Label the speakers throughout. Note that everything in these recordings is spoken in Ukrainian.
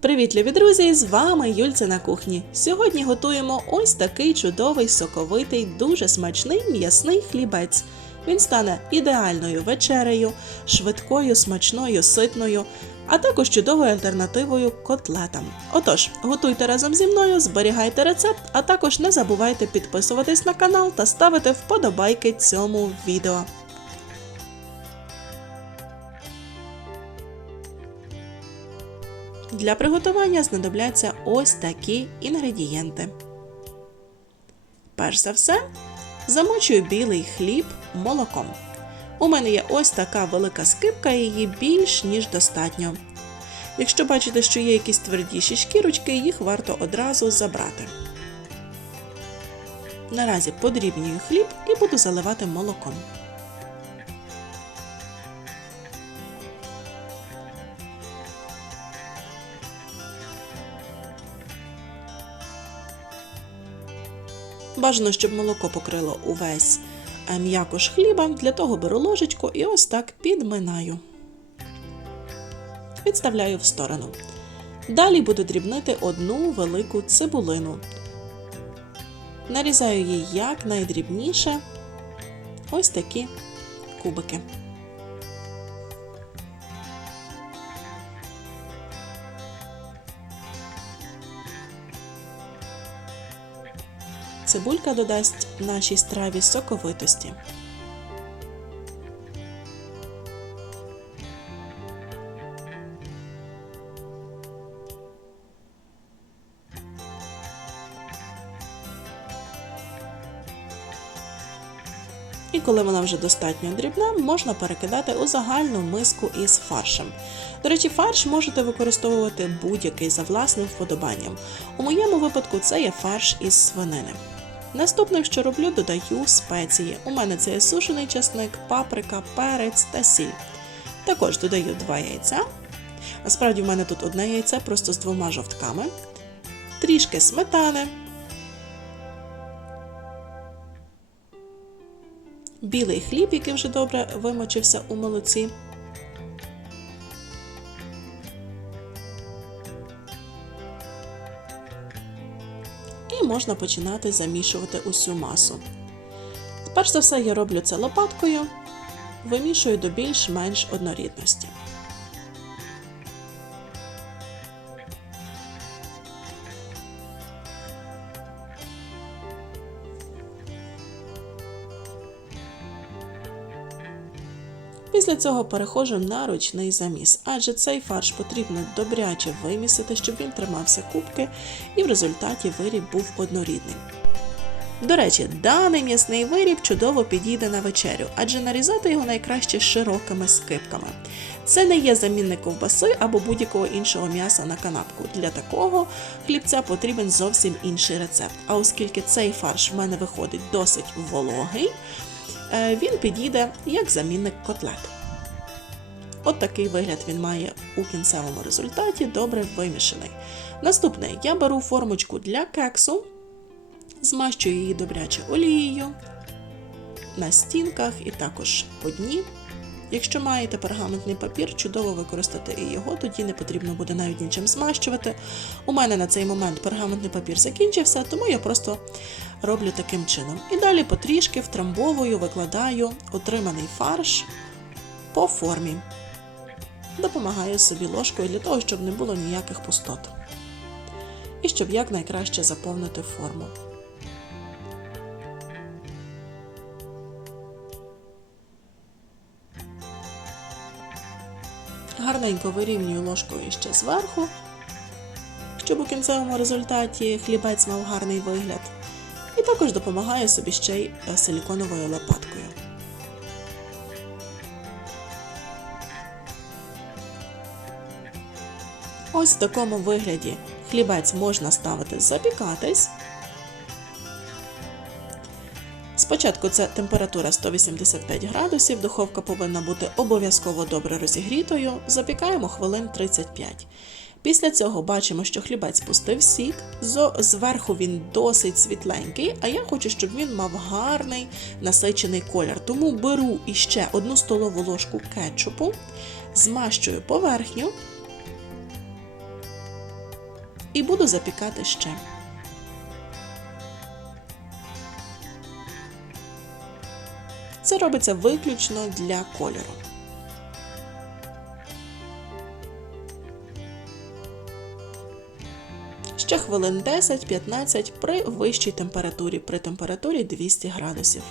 Speaker 1: Привіт, любі друзі! З вами Юльця на кухні. Сьогодні готуємо ось такий чудовий, соковитий, дуже смачний м'ясний хлібець. Він стане ідеальною вечерею, швидкою, смачною, ситною, а також чудовою альтернативою котлетам. Отож, готуйте разом зі мною, зберігайте рецепт, а також не забувайте підписуватись на канал та ставити вподобайки цьому відео. Для приготування знадобляться ось такі інгредієнти. Перш за все, замочую білий хліб молоком. У мене є ось така велика скипка, її більш ніж достатньо. Якщо бачите, що є якісь твердіші шкірочки, їх варто одразу забрати. Наразі подрібнюю хліб і буду заливати молоком. Бажано, щоб молоко покрило увесь е, м'якош хліба, для того беру ложечку і ось так підминаю. Відставляю в сторону. Далі буду дрібнити одну велику цибулину. Нарізаю її якнайдрібніше. Ось такі кубики. Цибулька додасть нашій страві соковитості. І коли вона вже достатньо дрібна, можна перекидати у загальну миску із фаршем. До речі, фарш можете використовувати будь-який за власним вподобанням. У моєму випадку це є фарш із свинини. Наступним, що роблю, додаю спеції. У мене це є сушений часник, паприка, перець та сіль. Також додаю два яйця. Насправді в мене тут одне яйце просто з двома жовтками, трішки сметани, білий хліб, який вже добре вимочився у молоці. І можна починати замішувати усю масу. Перш за все, я роблю це лопаткою, вимішую до більш-менш однорідності. Після цього переходжу на ручний заміс, адже цей фарш потрібно добряче вимісити, щоб він тримався кубки і в результаті виріб був однорідний. До речі, даний м'ясний виріб чудово підійде на вечерю, адже нарізати його найкраще широкими скипками. Це не є замінник ковбаси або будь-якого іншого м'яса на канапку. Для такого хлібця потрібен зовсім інший рецепт. А оскільки цей фарш в мене виходить досить вологий, він підійде як замінник котлет. От такий вигляд він має у кінцевому результаті, добре вимішаний. Наступне я беру формочку для кексу, змащую її добряче олією на стінках і також по дні. Якщо маєте пергаментний папір, чудово використати і його, тоді не потрібно буде навіть нічим змащувати. У мене на цей момент пергаментний папір закінчився, тому я просто роблю таким чином. І далі потрішки втрамбовую, викладаю отриманий фарш по формі. Допомагаю собі ложкою для того, щоб не було ніяких пустот. І щоб якнайкраще заповнити форму. Гарненько вирівнюю ложкою ще зверху, щоб у кінцевому результаті хлібець мав гарний вигляд. І також допомагаю собі ще й е, силіконовою лопаткою. Ось в такому вигляді хлібець можна ставити запікатись. Спочатку це температура 185 градусів, духовка повинна бути обов'язково добре розігрітою. Запікаємо хвилин 35. Після цього бачимо, що хлібець пустив сік, зверху він досить світленький, а я хочу, щоб він мав гарний насичений колір. Тому беру іще одну столову ложку кетчупу, змащую поверхню і буду запікати ще. Робиться виключно для кольору. Ще хвилин 10-15 при вищій температурі, при температурі 200 градусів.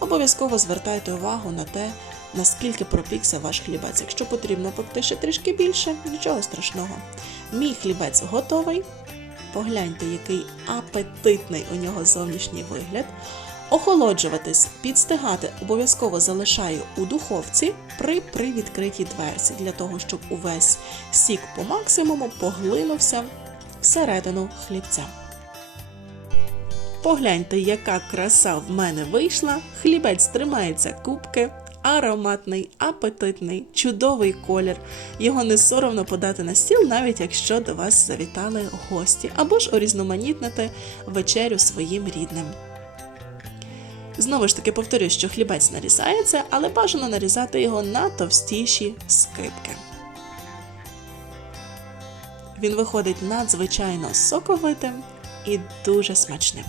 Speaker 1: Обов'язково звертайте увагу на те, наскільки пропікся ваш хлібець. Якщо потрібно пекти ще трішки більше, нічого страшного. Мій хлібець готовий. Погляньте, який апетитний у нього зовнішній вигляд. Охолоджуватись, підстигати обов'язково залишаю у духовці при, при відкритій дверці, для того, щоб увесь сік по максимуму поглинувся всередину хлібця. Погляньте, яка краса в мене вийшла. Хлібець тримається кубки, ароматний, апетитний, чудовий колір. Його не соромно подати на стіл, навіть якщо до вас завітали гості, або ж урізноманітнити вечерю своїм рідним. Знову ж таки повторюю, що хлібець нарізається, але бажано нарізати його на товстіші скибки. Він виходить надзвичайно соковитим і дуже смачним.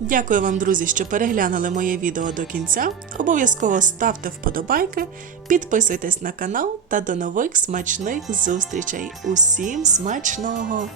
Speaker 1: Дякую вам, друзі, що переглянули моє відео до кінця. Обов'язково ставте вподобайки, підписуйтесь на канал та до нових смачних зустрічей. Усім смачного!